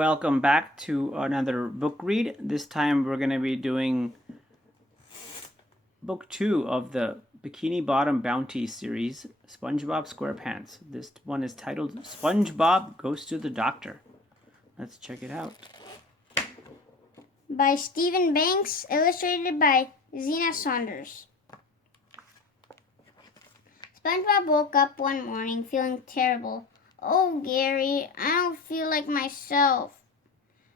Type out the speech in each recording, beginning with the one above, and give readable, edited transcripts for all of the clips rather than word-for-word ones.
welcome back to another book read. This time we're going to be doing book 2 of the Bikini Bottom Bounty series, SpongeBob SquarePants. This one is titled SpongeBob Goes to the Doctor. Let's check it out. By Stephen Banks, illustrated by Zina Saunders. SpongeBob woke up one morning feeling terrible. "Oh, Gary, I don't feel like myself,"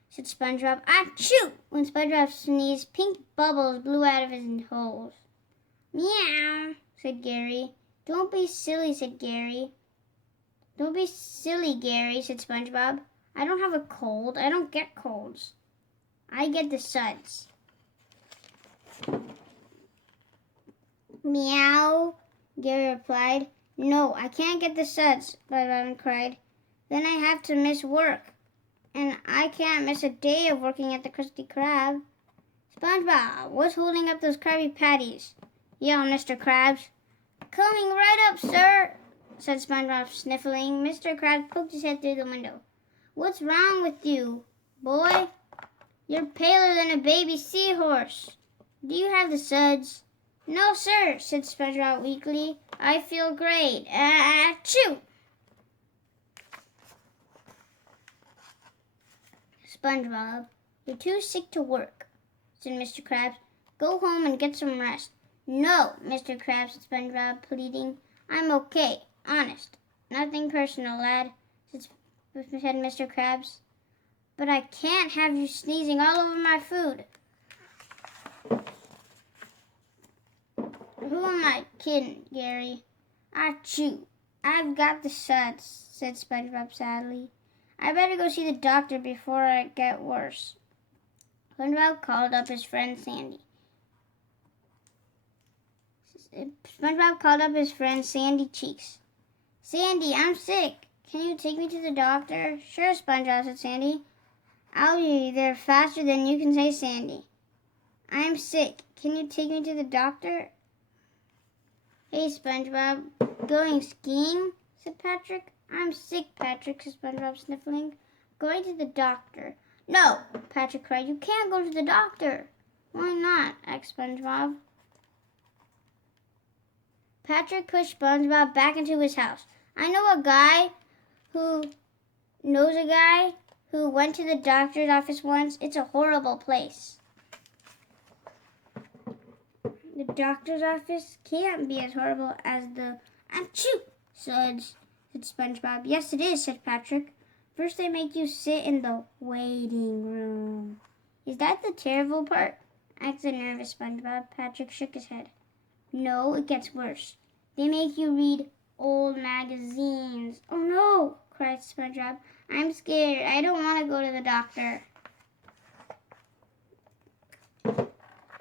said SpongeBob. Achoo! When SpongeBob sneezed, pink bubbles blew out of his holes. "Meow," said Gary. "Don't be silly," said Gary. "Don't be silly, Gary," said SpongeBob. "I don't have a cold. I don't get colds. I get the suds." "Meow," Gary replied. "No, I can't get the suds," SpongeBob cried. "Then I have to miss work, and I can't miss a day of working at the Krusty Krab." "SpongeBob, what's holding up those Krabby Patties?" yelled Mr. Krabs. "Coming right up, sir," said SpongeBob, sniffling. Mr. Krabs poked his head through the window. "What's wrong with you, boy? You're paler than a baby seahorse. Do you have the suds?" "No, sir," said SpongeBob weakly. "I feel great. Achoo!" "SpongeBob, you're too sick to work," said Mr. Krabs. "Go home and get some rest." "No, Mr. Krabs," said SpongeBob, pleading. "I'm okay, honest. Nothing personal, lad," said Mr. Krabs. "But I can't have you sneezing all over my food." "Who am I kidding, Gary? Achoo! I've got the suds," said SpongeBob sadly. "I better go see the doctor before I get worse." SpongeBob called up his friend Sandy. Sandy Cheeks. "Sandy, I'm sick. Can you take me to the doctor?" "Sure, SpongeBob," said Sandy. "I'll be there faster than you can say Sandy." "I'm sick. Can you take me to the doctor?" "Hey, SpongeBob, going skiing?" said Patrick. "I'm sick, Patrick," said SpongeBob, sniffling. "Going to the doctor." "No," Patrick cried. "You can't go to the doctor." "Why not?" asked SpongeBob. Patrick pushed SpongeBob back into his house. "I know a guy who went to the doctor's office once. It's a horrible place." "The doctor's office can't be as horrible as the achoo suds," said SpongeBob. "Yes, it is," said Patrick. "First they make you sit in the waiting room." "Is that the terrible part?" asked the nervous SpongeBob. Patrick shook his head. "No, it gets worse. They make you read old magazines." "Oh no," cried SpongeBob. "I'm scared. I don't want to go to the doctor."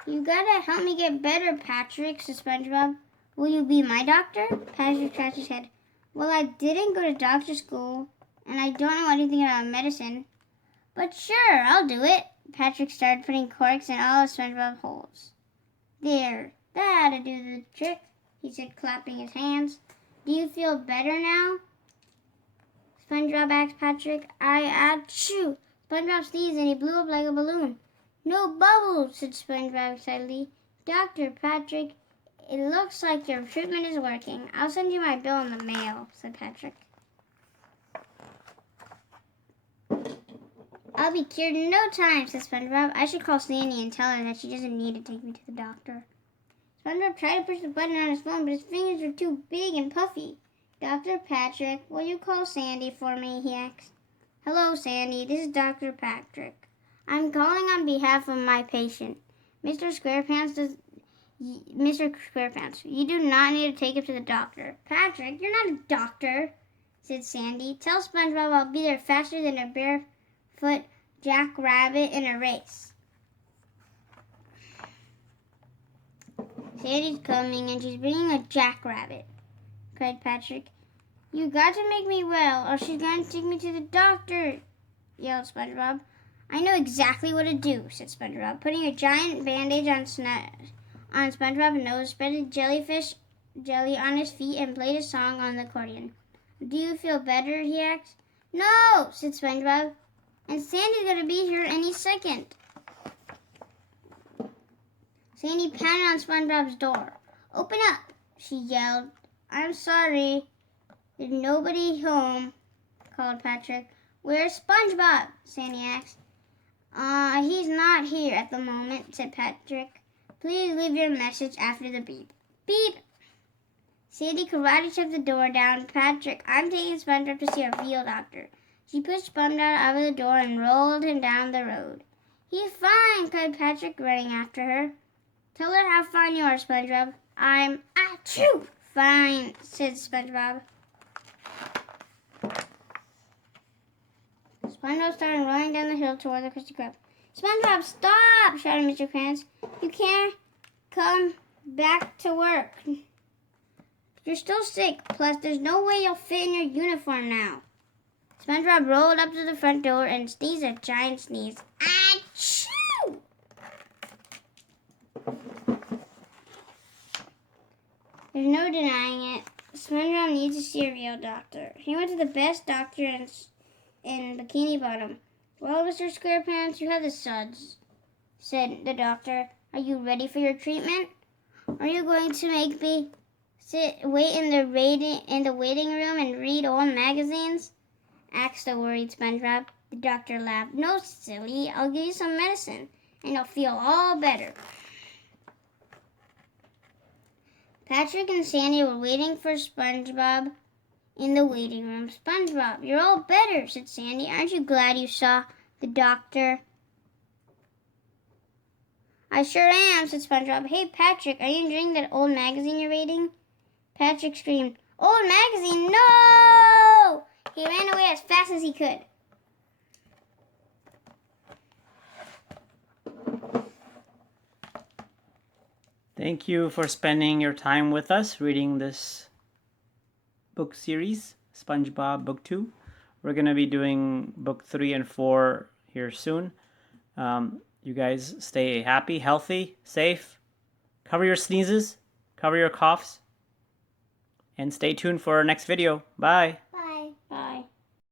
"You gotta help me get better, Patrick," said SpongeBob. "Will you be my doctor?" Patrick scratched his head. "Well, I didn't go to doctor school, and I don't know anything about medicine. But sure, I'll do it." Patrick started putting corks in all of SpongeBob's holes. "There, that ought to do the trick," he said, clapping his hands. "Do you feel better now?" SpongeBob asked Patrick. Achoo! SpongeBob sneezed and he blew up like a balloon. "No bubbles," said SpongeBob excitedly. "Dr. Patrick, it looks like your treatment is working. I'll send you my bill in the mail," said Patrick. "I'll be cured in no time," said SpongeBob. "I should call Sandy and tell her that she doesn't need to take me to the doctor." SpongeBob tried to push the button on his phone, but his fingers were too big and puffy. "Dr. Patrick, will you call Sandy for me?" he asked. "Hello, Sandy. This is Dr. Patrick. I'm calling on behalf of my patient, Mr. Squarepants. Mr. Squarepants, you do not need to take him to the doctor." "Patrick, you're not a doctor," said Sandy. "Tell SpongeBob I'll be there faster than a barefoot jackrabbit in a race." "Sandy's coming, and she's bringing a jackrabbit," cried Patrick. "You got to make me well, or she's going to take me to the doctor," yelled SpongeBob. "I know exactly what to do," said SpongeBob, putting a giant bandage on SpongeBob's nose, spread jellyfish jelly on his feet, and played a song on the accordion. "Do you feel better?" he asked. "No," said SpongeBob. And Sandy's gonna be here any second. Sandy pounded on SpongeBob's door. Open up, she yelled. I'm sorry. There's nobody home, called Patrick. Where's SpongeBob? Sandy asked. He's not here at the moment, said Patrick. Please leave your message after the beep. Beep! Sandy karate chopped the door down. Patrick, I'm taking SpongeBob to see a real doctor. She pushed SpongeBob out of the door and rolled him down the road. He's fine, cried Patrick, running after her. Tell her how fine you are, SpongeBob. I'm achoo! Fine, said SpongeBob. SpongeBob started running down the hill toward the Krusty Krab. SpongeBob, stop! Shouted Mr. Krabs. You can't come back to work. You're still sick, plus there's no way you'll fit in your uniform now. SpongeBob rolled up to the front door and sneezed a giant sneeze. Achoo! There's no denying it. SpongeBob needs to see a real doctor. He went to the best doctor in Bikini Bottom. Well, Mr. SquarePants, you have the suds, said the doctor. Are you ready for your treatment? Are you going to make me wait in the waiting room and read old magazines? Asked the worried SpongeBob. The doctor laughed. No, silly. I'll give you some medicine, and you'll feel all better. Patrick and Sandy were waiting for SpongeBob in the waiting room. SpongeBob, you're all better, said Sandy. Aren't you glad you saw the doctor? I sure am, said SpongeBob. Hey, Patrick, are you enjoying that old magazine you're reading? Patrick screamed, Old magazine, no! He ran away as fast as he could. Thank you for spending your time with us reading this book series, SpongeBob Book 2. We're going to be doing Book 3 and 4 here soon. You guys stay happy, healthy, safe. Cover your sneezes, cover your coughs, and stay tuned for our next video. Bye.